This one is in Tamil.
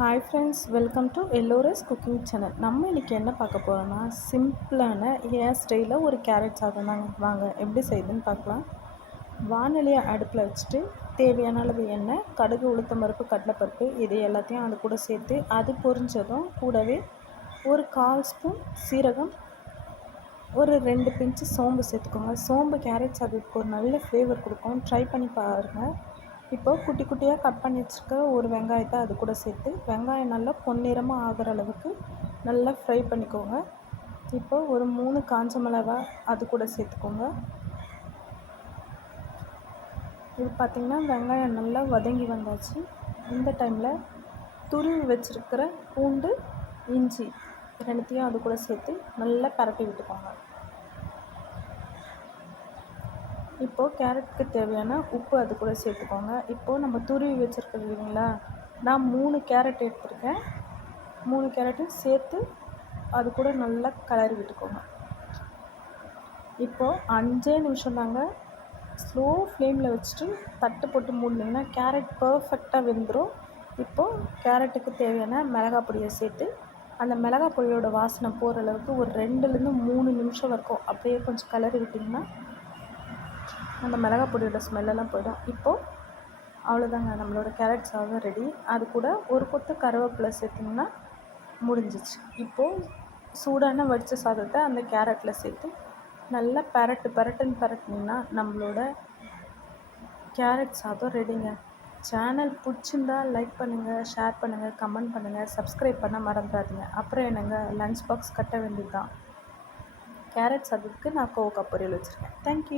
ஹாய் ஃப்ரெண்ட்ஸ், வெல்கம் டு எல்லோரஸ் குக்கிங் சேனல். நம்ம இன்றைக்கி என்ன பார்க்க போகிறோன்னா, சிம்பிளான ஹேர் ஸ்டைலில் ஒரு கேரட் சாதம் தாங்க. வாங்க எப்படி செய்யுதுன்னு பார்க்கலாம். வானிலையை அடுப்பில் வச்சுட்டு தேவையான அளவு எண்ணெய், கடுகு, உளுத்தம் பருப்பு, கடலைப்பருப்பு இது எல்லாத்தையும் அது கூட சேர்த்து அது பொரிஞ்சதும் கூடவே ஒரு 1/4 ஸ்பூன் சீரகம், ஒரு 2 பிஞ்சு சோம்பு சேர்த்துக்கோங்க. சோம்பு கேரட் சாதத்துக்கு ஒரு நல்ல ஃப்ளேவர் கொடுக்கும். ட்ரை பண்ணி பாருங்கள். இப்போது குட்டி குட்டியாக கட் பண்ணி வச்சுருக்க ஒரு வெங்காயத்தை அது கூட சேர்த்து வெங்காயம் நல்லா பொன்னிறமாக ஆகிற அளவுக்கு நல்லா ஃப்ரை பண்ணிக்கோங்க. இப்போது ஒரு 3 காஞ்ச மிளகா அது கூட சேர்த்துக்கோங்க. இது பார்த்திங்கன்னா வெங்காயம் நல்லா வதங்கி வந்தாச்சு. இந்த டைமில் துருவி வச்சுருக்கிற பூண்டு, இஞ்சி ரெண்டுத்தையும் அது கூட சேர்த்து நல்லா பரட்டி விட்டுக்கோங்க. இப்போது கேரட்டுக்கு தேவையான உப்பு அது கூட சேர்த்துக்கோங்க. இப்போது நம்ம துருவி வச்சுருக்கிறது இல்லைங்களா, நான் 3 கேரட் எடுத்திருக்கேன். 3 கேரட்டையும் சேர்த்து அது கூட நல்லா கிளறி விட்டுக்கோங்க. இப்போது 5 நிமிஷம் தாங்க. ஸ்லோ ஃப்ளேமில் வச்சுட்டு தட்டு போட்டு மூடினீங்கன்னா கேரட் பர்ஃபெக்டாக வெந்துடும். இப்போது கேரட்டுக்கு தேவையான மிளகாய் பொடியை சேர்த்து அந்த மிளகாய் பொடியோட வாசனை போகிற அளவுக்கு ஒரு 2லேருந்து 3 நிமிஷம் வரைக்கும் அப்படியே கொஞ்சம் கிளறி விட்டிங்கன்னா அந்த மிளகாய் பொடியோட ஸ்மெல்லெல்லாம் போயிடும். இப்போது அவ்வளோதாங்க, நம்மளோட கேரட் சாதம் ரெடி. அது கூட ஒரு கொத்து கருவேப்பிலை சேர்த்திங்கன்னா முடிஞ்சிச்சு. இப்போது சூடான வடித்த சாதத்தை அந்த கேரட்டில் சேர்த்து நல்லா பரட்டுன்னு நம்மளோட கேரட் சாதம் ரெடிங்க. சேனல் பிடிச்சிருந்தா லைக் பண்ணுங்கள், ஷேர் பண்ணுங்கள், கமெண்ட் பண்ணுங்கள், சப்ஸ்கிரைப் பண்ண மறந்துடாதீங்க. அப்புறம் என்னங்க, லன்ச் பாக்ஸ் கட்ட வேண்டியது தான். கேரட் சாதத்துக்கு நான் கோவக்காய் பொரியல் வச்சுருக்கேன். தேங்க்யூ.